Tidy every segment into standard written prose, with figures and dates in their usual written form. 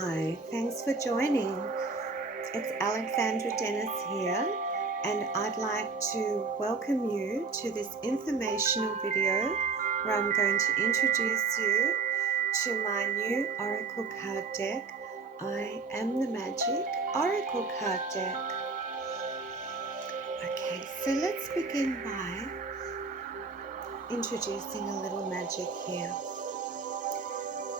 Hi, thanks for joining. It's Alexandra here, and I'd like to welcome you to this informational video where I'm going to introduce you to my new Oracle card deck. I Am the Magic Oracle card deck. Okay, so let's begin by introducing a little magic here.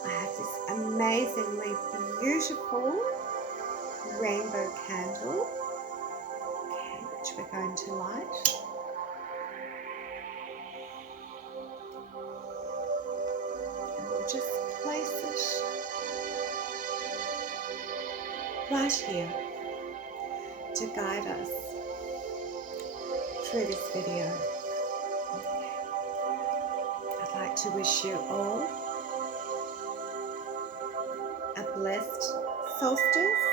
I have this amazingly beautiful rainbow candle, okay, which we're going to light. And we'll just place it right here to guide us through this video. I'd like to wish you all a blessed solstice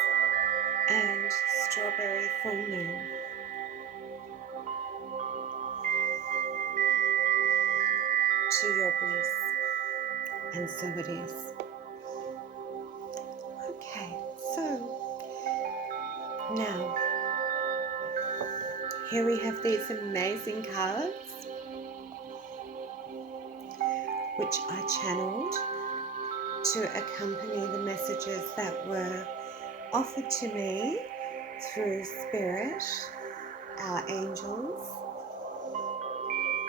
and strawberry full moon. To your bliss. And so it is. Okay, so now here we have these amazing cards which I channeled to accompany the messages that were offered to me through Spirit, our angels,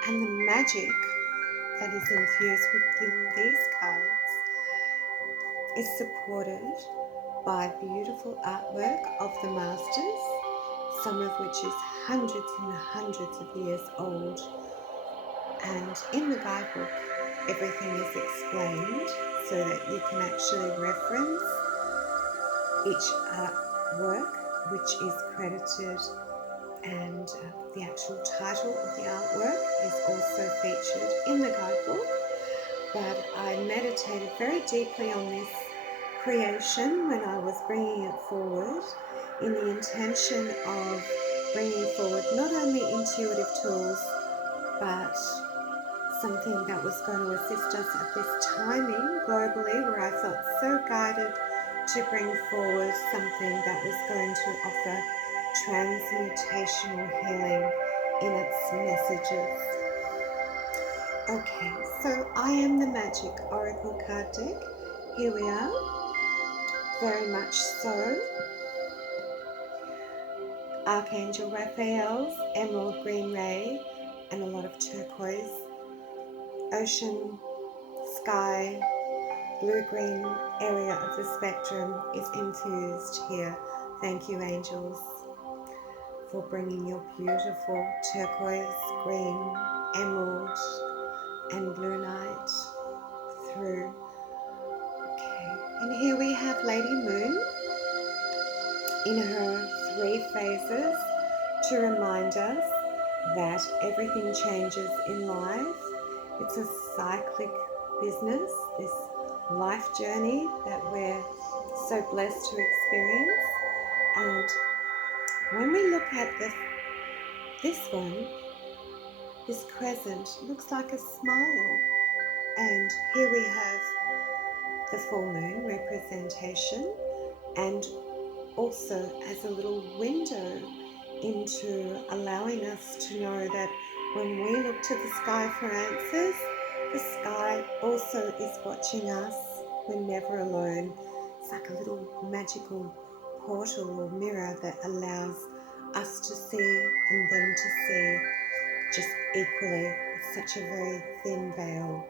and the magic that is infused within these cards is supported by beautiful artwork of the masters, some of which is hundreds and hundreds of years old. And in the guidebook, everything is explained so that you can actually reference each artwork which is credited, and the actual title of the artwork is also featured in the guidebook. But I meditated very deeply on this creation when I was bringing it forward, in the intention of bringing forward not only intuitive tools but something that was going to assist us at this timing globally, where I felt so guided to bring forward something that was going to offer transmutational healing in its messages. Okay, so I Am the Magic Oracle card deck. Here we are, very much so. Archangel Raphael's emerald green ray and a lot of turquoise. Ocean, sky, blue-green area of the spectrum is infused here. Thank you, angels, for bringing your beautiful turquoise, green, emerald, and blue light through. Okay, and here we have Lady Moon in her 3 phases to remind us that everything changes in life. It's a cyclic business, this life journey that we're so blessed to experience. And when we look at this one, this crescent looks like a smile. And here we have the full moon representation, and also as a little window into allowing us to know that when we look to the sky for answers, the sky also is watching us. We're never alone. It's like a little magical portal or mirror that allows us to see and them to see just equally. It's such a very thin veil.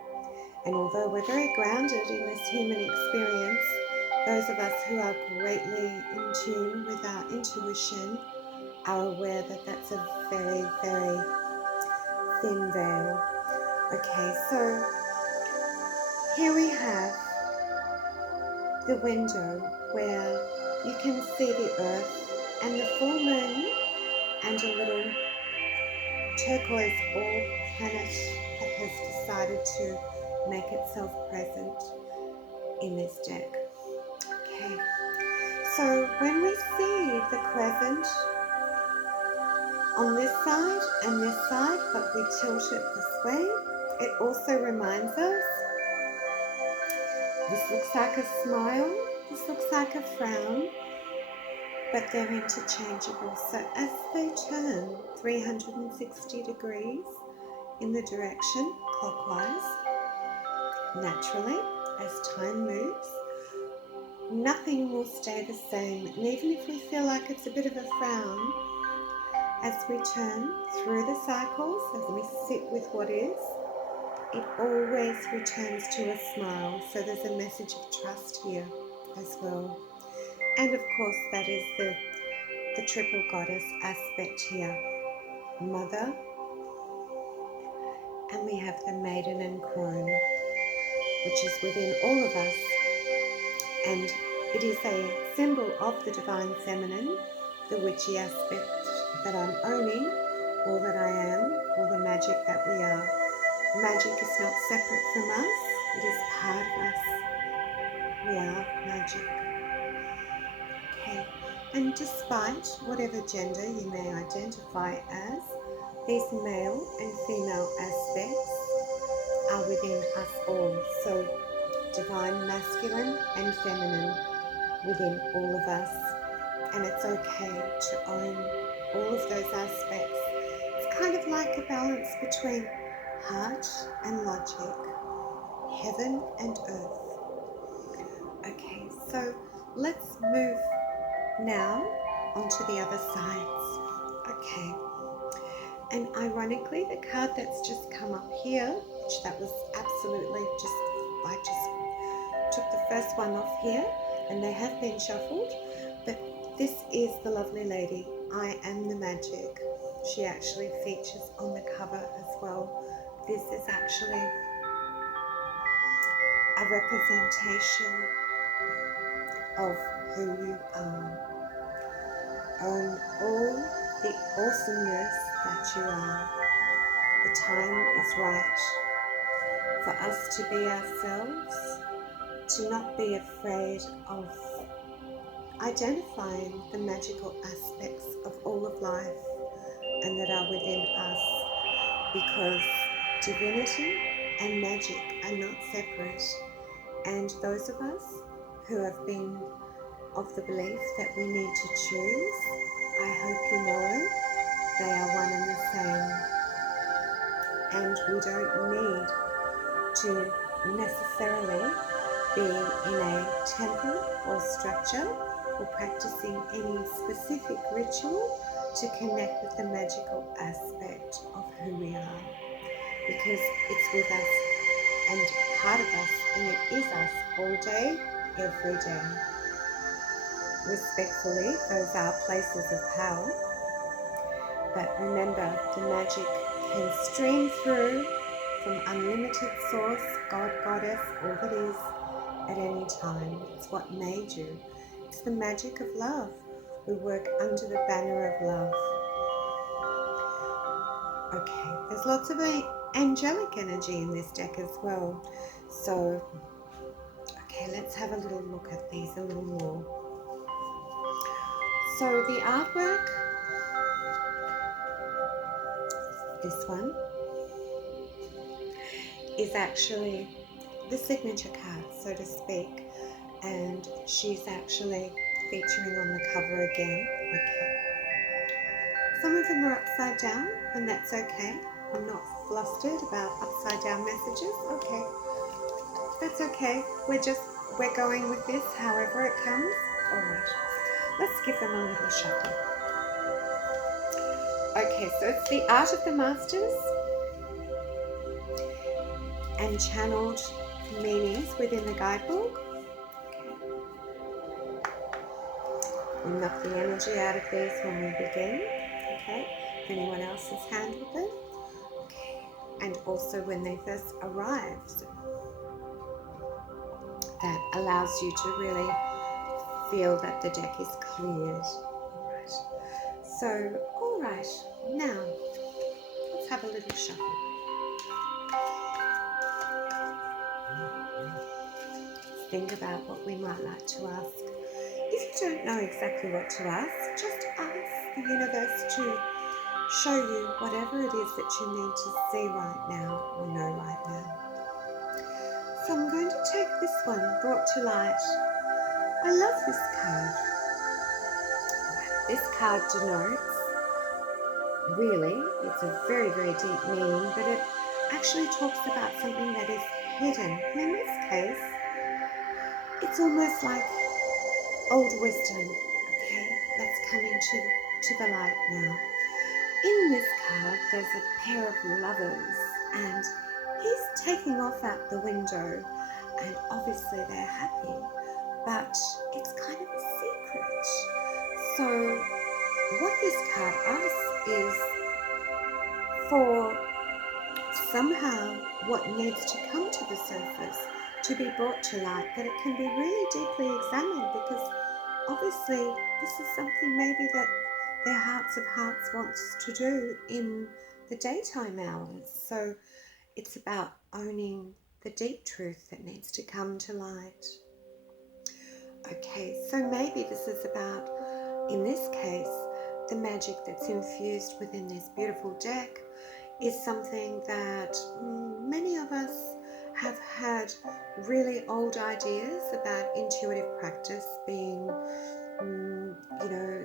And although we're very grounded in this human experience, those of us who are greatly in tune with our intuition are aware that that's a very, very thin veil. Okay, so here we have the window where you can see the earth and the full moon and a little turquoise orb planet that has decided to make itself present in this deck. Okay, so when we see the crescent on this side and this side, but we tilt it this way, it also reminds us, this looks like a smile, This looks like a frown, but they're interchangeable. So as they turn 360 degrees in the direction clockwise, naturally, as time moves, nothing will stay the same. And even if we feel like it's a bit of a frown, as we turn through the cycles, as we sit with what is, it always returns to a smile. So there's a message of trust here as well. And of course, that is the triple goddess aspect here. Mother, and we have the maiden and crone, which is within all of us. And it is a symbol of the divine feminine, the witchy aspect that I'm owning, all that I am, all the magic that we are. Magic is not separate from us, it is part of us. We are magic. Okay, and despite whatever gender you may identify as, these male and female aspects are within us all. So divine masculine and feminine within all of us. And it's okay to own all of those aspects. It's kind of like a balance between heart and logic, heaven and earth. Okay, so let's move now onto the other sides. Okay, and ironically, the card that's just come up here, which that was absolutely I just took the first one off here, and they have been shuffled, but this is the lovely lady, I Am the Magic. She actually features on the cover as well. This is actually a representation of who you are. Own all the awesomeness that you are. The time is right for us to be ourselves, to not be afraid of identifying the magical aspects of all of life and that are within us, because divinity and magic are not separate. And those of us who have been of the belief that we need to choose, I hope you know they are one and the same. And we don't need to necessarily be in a temple or structure or practicing any specific ritual to connect with the magical aspect of who we are, because it's with us and part of us, and it is us all day, every day. Respectfully, those are places of power, but remember, the magic can stream through from unlimited source, God, Goddess, all that is, at any time. It's what made you. It's the magic of love. We work under the banner of love. Okay, there's lots of angelic energy in this deck as well. So, okay, let's have a little look at these a little more. So the artwork, this one, is actually the signature card, so to speak. And she's actually featuring on the cover again. Okay. Some of them are upside down, and that's okay. I'm not flustered about upside down messages. Okay. That's okay. We're going with this however it comes. Alright. Let's give them a little shuffle. Okay, so it's the Art of the Masters and channeled meanings within the guidebook. We knock the energy out of these when we begin. Okay, if anyone else has handled them. Okay, and also when they first arrive. So that allows you to really feel that the deck is cleared. Alright. So, alright, now let's have a little shuffle. Think about what we might like to ask. If you don't know exactly what to ask, just ask the universe to show you whatever it is that you need to see right now or know right now. So I'm going to take this one, Brought to Light. I love this card. This card denotes, really, it's a very, very deep meaning, but it actually talks about something that is hidden. And in this case, it's almost like old wisdom, okay, that's coming to the light now. In this card, there's a pair of lovers, and he's taking off out the window, and obviously they're happy, but it's kind of a secret. So what this card asks is for somehow what needs to come to the surface to be brought to light, that it can be really deeply examined, because obviously this is something maybe that their hearts of hearts wants to do in the daytime hours. So it's about owning the deep truth that needs to come to light. Okay, so maybe this is about, in this case, the magic that's infused within this beautiful deck is something that many of us have had really old ideas about intuitive practice being,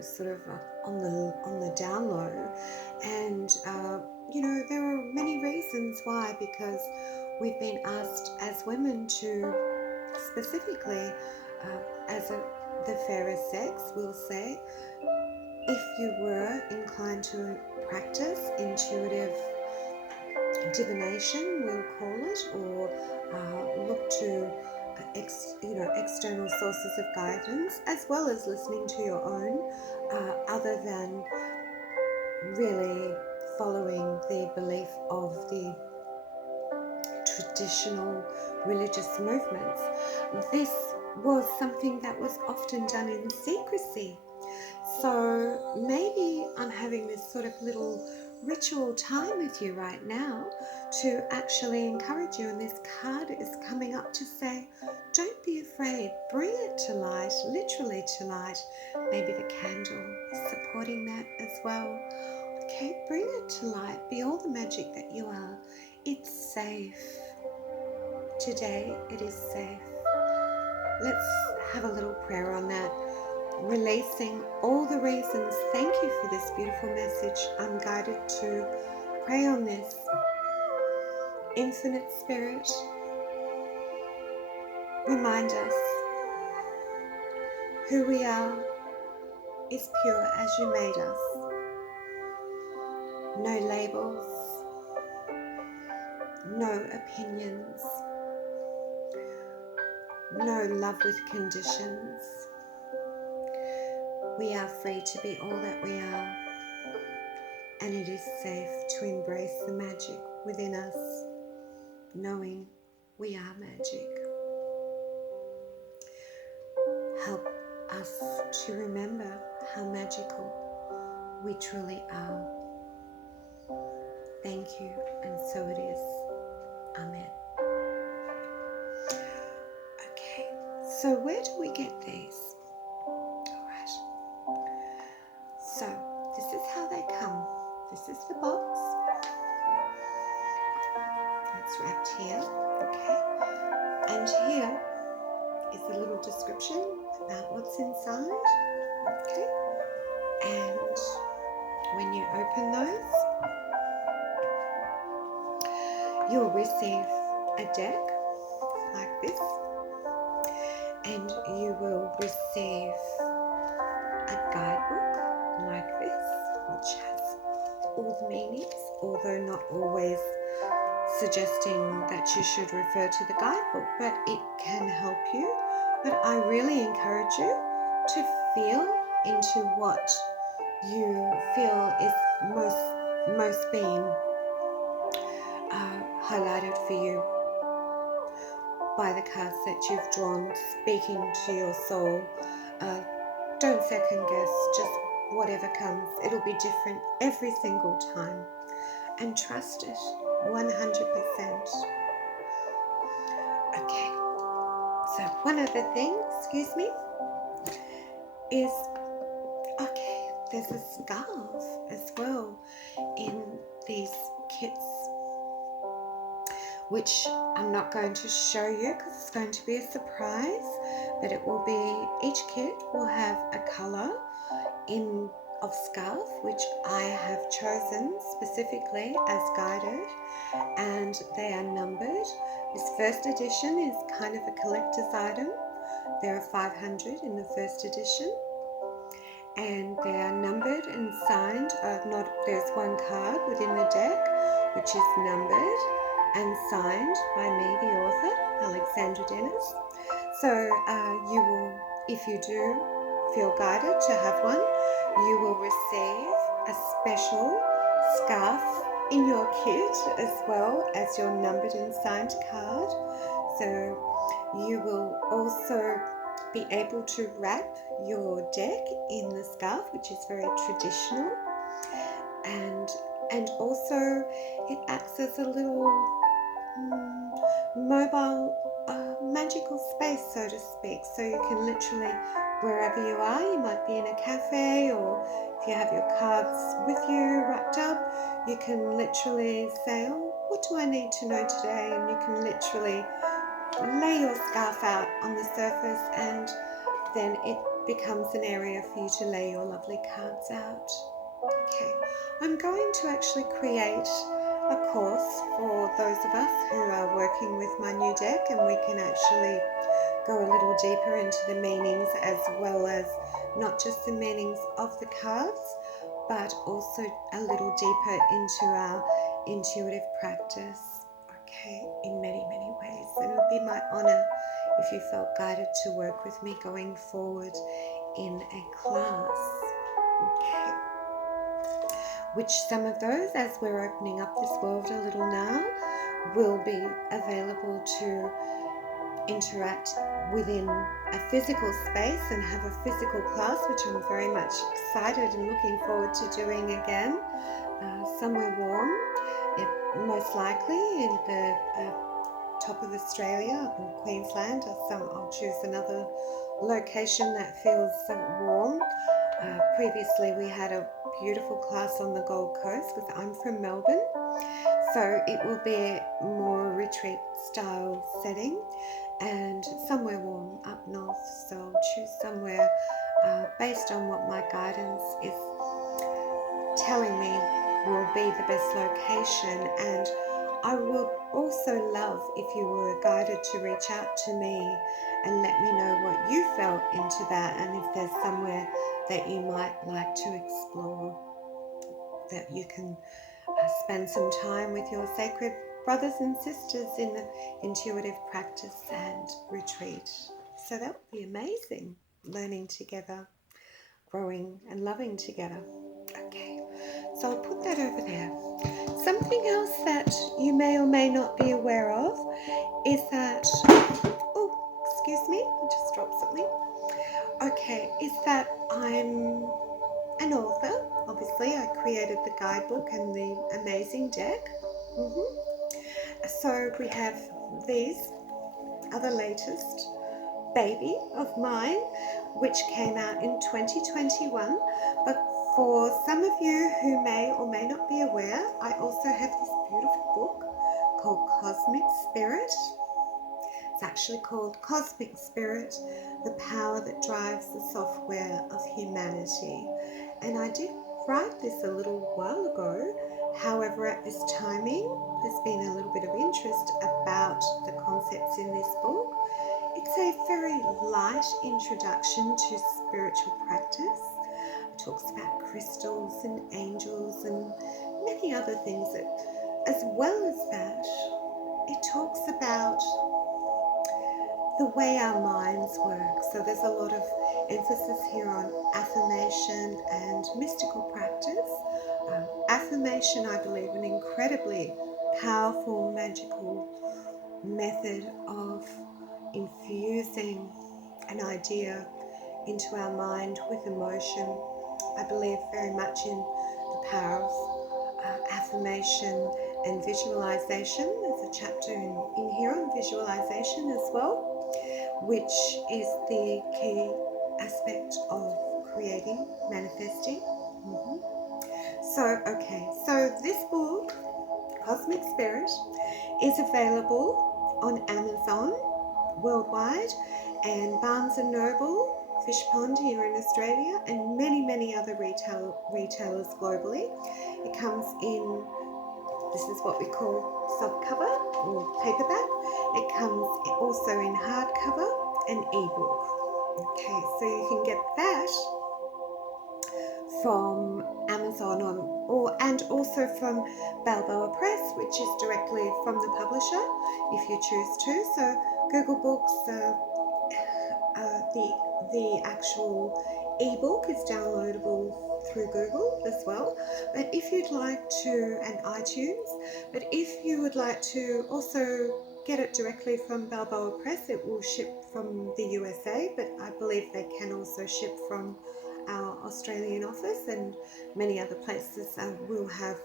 sort of on the down low, and there are many reasons why, because we've been asked as women to specifically, the fairer sex, we'll say, if you were inclined to practice intuitive divination, we'll call it, or look to external sources of guidance, as well as listening to your own, other than really following the belief of the traditional religious movements. This was something that was often done in secrecy. So maybe I'm having this sort of little ritual time with you right now to actually encourage you, and this card is coming up to say, don't be afraid, bring it to light, literally to light. Maybe the candle is supporting that as well. Okay, bring it to light, be all the magic that you are. It's safe. Today it is safe. Let's have a little prayer on that. Releasing all the reasons. Thank you for this beautiful message. I'm guided to pray on this. Infinite Spirit, remind us who we are is pure as you made us. No labels, no opinions, no love with conditions. We are free to be all that we are, and it is safe to embrace the magic within us, knowing we are magic. Help us to remember how magical we truly are. Thank you, and so it is. Amen. Okay, so where do we get these? So, this is how they come. This is the box. It's wrapped here, okay? And here is a little description about what's inside, okay? And when you open those, you'll receive a deck like this, and you will receive a guidebook like this, which has all the meanings, although not always suggesting that you should refer to the guidebook, but it can help you. But I really encourage you to feel into what you feel is most being highlighted for you by the cards that you've drawn, speaking to your soul. Don't second guess, just whatever comes. It'll be different every single time. And trust it 100%. Okay, so one other thing, is, okay, there's a scarf as well in these kits, which I'm not going to show you because it's going to be a surprise, but it will be, each kit will have a colour of scarf which I have chosen specifically as guided, and they are numbered. This first edition is kind of a collector's item. There are 500 in the first edition, and they are numbered and signed. There's one card within the deck which is numbered and signed by me, the author, Alexandra. So you will, if you do feel guided to have one, you will receive a special scarf in your kit as well as your numbered and signed card. So you will also be able to wrap your deck in the scarf, which is very traditional, and also it acts as a little mobile magical space, so to speak. So you can literally, wherever you are, you might be in a cafe, or if you have your cards with you wrapped up, you can literally say, oh, what do I need to know today? And you can literally lay your scarf out on the surface, and then it becomes an area for you to lay your lovely cards out. Okay, I'm going to actually create a course for those of us who are working with my new deck, and we can actually go a little deeper into the meanings, as well as not just the meanings of the cards, but also a little deeper into our intuitive practice, okay, in many, many ways. And it would be my honor if you felt guided to work with me going forward in a class, okay. Which some of those, as we're opening up this world a little now, will be available to interact within a physical space and have a physical class, which I'm very much excited and looking forward to doing again, somewhere warm, most likely in the top of Australia, up in Queensland. I'll choose another location that feels warm. Previously we had a beautiful class on the Gold Coast, because I'm from Melbourne, so it will be more retreat style setting, and somewhere warm up north. So I'll choose somewhere based on what my guidance is telling me will be the best location. And I would also love if you were guided to reach out to me and let me know what you felt into that, and if there's somewhere that you might like to explore, that you can spend some time with your sacred brothers and sisters in the intuitive practice and retreat. So that would be amazing, learning together, growing and loving together. Okay, so I'll put that over there. Something else that you may or may not be aware of is that, oh, excuse me, I just dropped something. Okay, is that I'm an author. Obviously, I created the guidebook and the amazing deck. So we have these are the latest baby of mine, which came out in 2021. But for some of you who may or may not be aware, I also have this beautiful book called Cosmic Spirit. It's actually called Cosmic Spirit, the Power That Drives the Software of Humanity. And I did write this a little while ago. However, at this timing, there's been a little bit of interest about the concepts in this book. It's a very light introduction to spiritual practice. It talks about crystals and angels and many other things. As well as that, it talks about the way our minds work. So there's a lot of emphasis here on affirmation and mystical practice. Affirmation, I believe, an incredibly powerful, magical method of infusing an idea into our mind with emotion. I believe very much in the power of affirmation and visualization. There's a chapter in here on visualization as well, which is the key aspect of creating, manifesting. So this book Cosmic Spirit is available on Amazon worldwide and Barnes and Noble, Fish Pond here in Australia, and many other retailers globally. It comes in, this is what we call soft cover or paperback. It comes also in hardcover and ebook. Okay, so you can get that from Amazon and also from Balboa Press, which is directly from the publisher if you choose to. So Google Books, the actual ebook is downloadable through Google as well. But if you'd like to, and iTunes, but if you would like to also get it directly from Balboa Press, it will ship from the USA, but I believe they can also ship from our Australian office, and many other places will have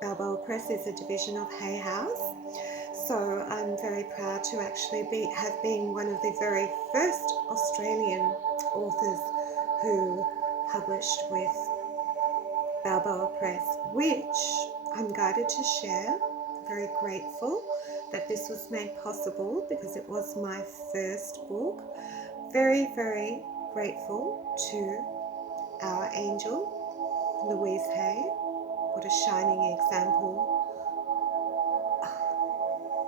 Balboa Press is a division of Hay House. So I'm very proud to actually have been one of the very first Australian authors who published with Balboa Press, which I'm guided to share. Very grateful that this was made possible because it was my first book. Very grateful to our angel, Louise Hay. What a shining example.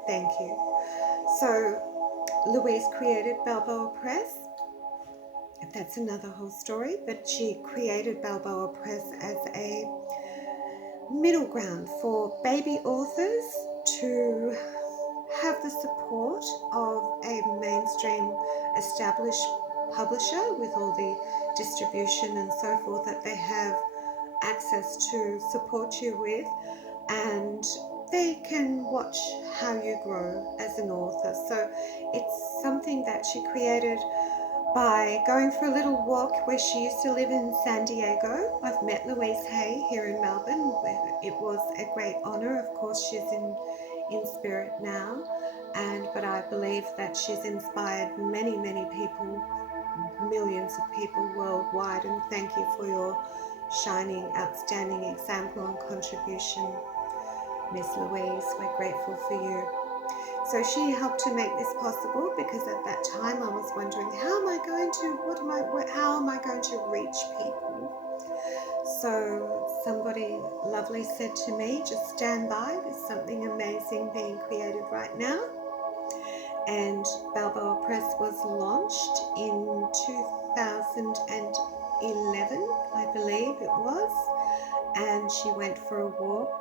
Thank you. So Louise created Balboa Press. That's another whole story, but she created Balboa Press as a middle ground for baby authors to have the support of a mainstream established publisher with all the distribution and so forth that they have access to support you with, and they can watch how you grow as an author. So it's something that she created by going for a little walk where she used to live in San Diego. I've met Louise Hay here in Melbourne, where it was a great honour. Of course, she's in spirit now, but I believe that she's inspired many people, millions of people worldwide, and thank you for your shining, outstanding example and contribution, Miss Louise. We're grateful for you. So she helped to make this possible, because at that time I was wondering, how am I going to reach people? So somebody lovely said to me, just stand by, there's something amazing being created right now. And Balboa Press was launched in 2011, I believe it was, and she went for a walk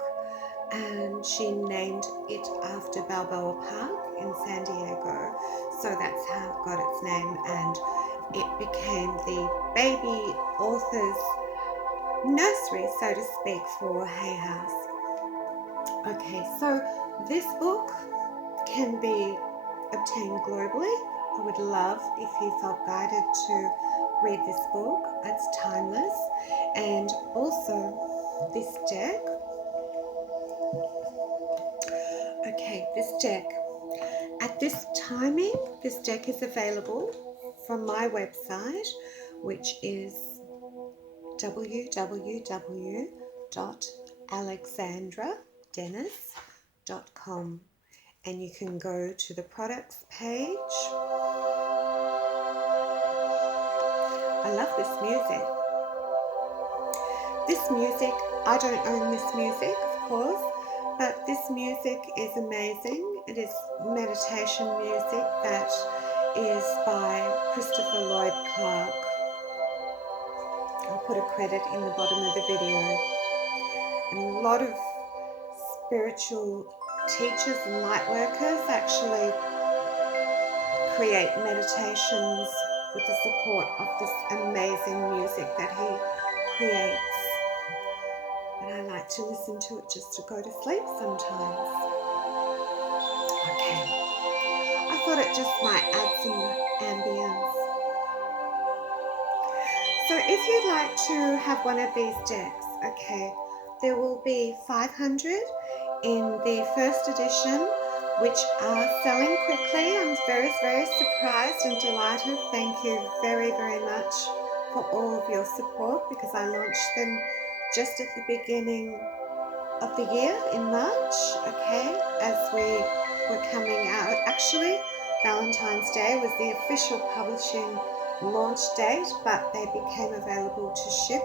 and she named it after Balboa Park in San Diego. So that's how it got its name, and it became the baby author's nursery, so to speak, for Hay House. Okay, so this book can be obtained globally. I would love if you felt guided to read this book. It's timeless. And also this deck. Okay, this deck. At this timing, this deck is available from my website, which is www.alexandradennis.com, and you can go to the products page. I love this music. This music, I don't own this music, of course, but this music is amazing. It is meditation music that is by Lloyd Clarke. I'll put a credit in the bottom of the video. And a lot of spiritual teachers and light workers actually create meditations with the support of this amazing music that he creates. And I like to listen to it just to go to sleep sometimes. Okay. I thought it just might add some ambience. So if you'd like to have one of these decks, okay, there will be 500 in the first edition, which are selling quickly. I'm very surprised and delighted. Thank you very much for all of your support, because I launched them just at the beginning of the year in March, okay, as we were coming out. Actually, Valentine's Day was the official publishing launch date, but they became available to ship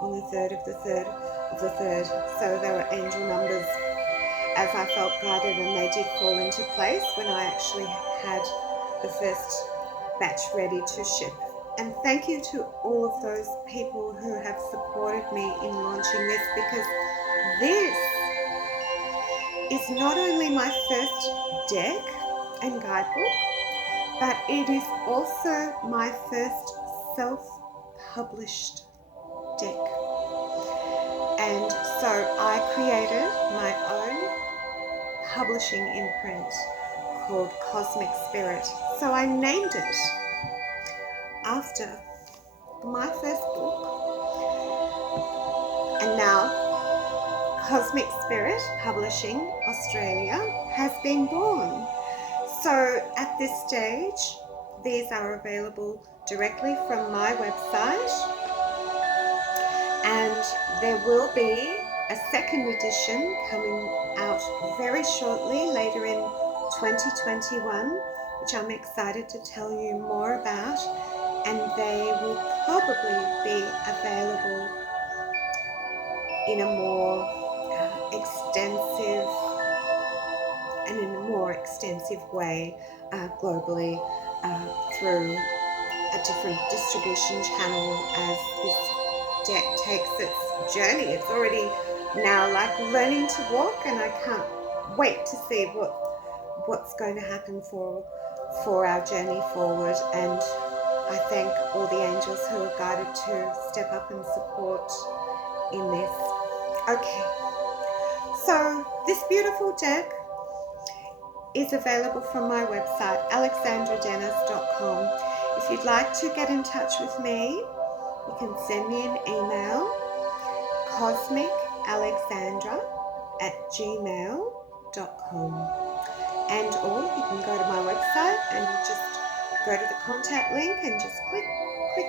on the 3rd of the 3rd of the 3rd. So there were angel numbers as I felt guided, and they did fall into place when I actually had the first batch ready to ship. And thank you to all of those people who have supported me in launching this, because this is not only my first deck and guidebook, but it is also my first self-published deck. And so I created my own publishing imprint called Cosmic Spirit. So I named it after my first book. And now Cosmic Spirit Publishing Australia has been born. So at this stage, these are available directly from my website, and there will be a second edition coming out very shortly, later in 2021, which I'm excited to tell you more about, and they will probably be available in a more extensive way globally through a different distribution channel as this deck takes its journey. It's already now like learning to walk, and I can't wait to see what's going to happen for our journey forward. And I thank all the angels who are guided to step up and support in this. Okay, so this beautiful deck is available from my website, alexandradennis.com. If you'd like to get in touch with me, you can send me an email, cosmicalexandra@gmail.com, and or you can go to my website and just go to the contact link and just click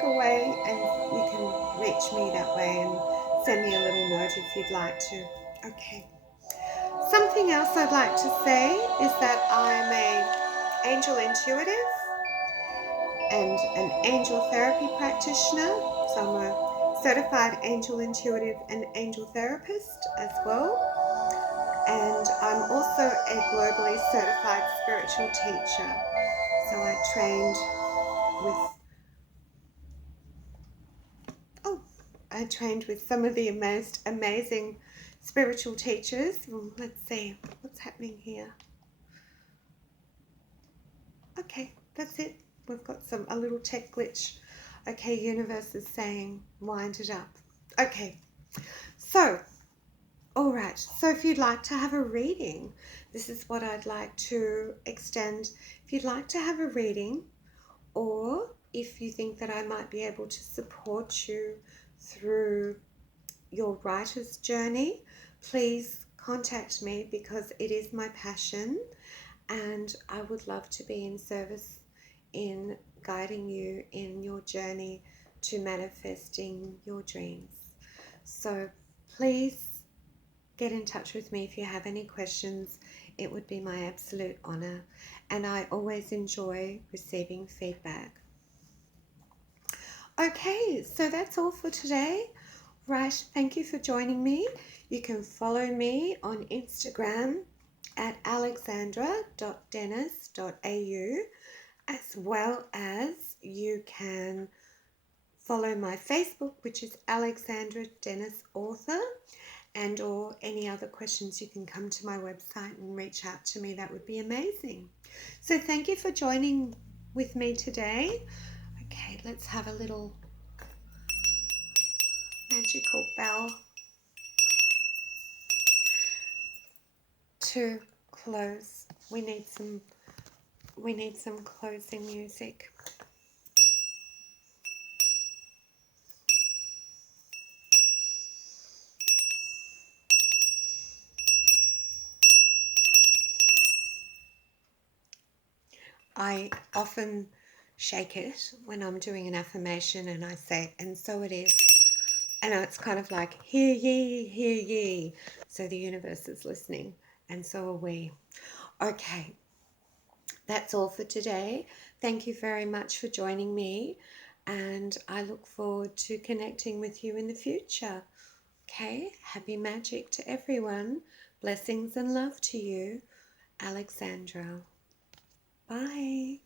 away, and you can reach me that way and send me a little note if you'd like to. Okay. Something else I'd like to say is that I'm an angel intuitive and an angel therapy practitioner. So I'm a certified angel intuitive and angel therapist as well. And I'm also a globally certified spiritual teacher. So I trained with some of the most amazing spiritual teachers. Well, let's see what's happening here. Okay, that's it. We've got a little tech glitch. Okay, universe is saying wind it up. Okay, so all right, so if you'd like to have a reading, this is what I'd like to extend. If you'd like to have a reading, or if you think that I might be able to support you through your writer's journey, please contact me, because it is my passion and I would love to be in service in guiding you in your journey to manifesting your dreams. So please get in touch with me if you have any questions. It would be my absolute honor, and I always enjoy receiving feedback. Okay, so that's all for today. Right, thank you for joining me. You can follow me on Instagram at alexandra.dennis.au, as well as you can follow my Facebook, which is Alexandra Dennis Author, and or any other questions, you can come to my website and reach out to me. That would be amazing. So thank you for joining with me today. Okay, let's have a little magical bell to close. We need some closing music. I often shake it when I'm doing an affirmation, and I say, and so it is, And it's kind of like, hear ye, hear ye. So the universe is listening, and so are we. Okay, that's all for today. Thank you very much for joining me, and I look forward to connecting with you in the future. Okay, happy magic to everyone. Blessings and love to you, Alexandra. Bye.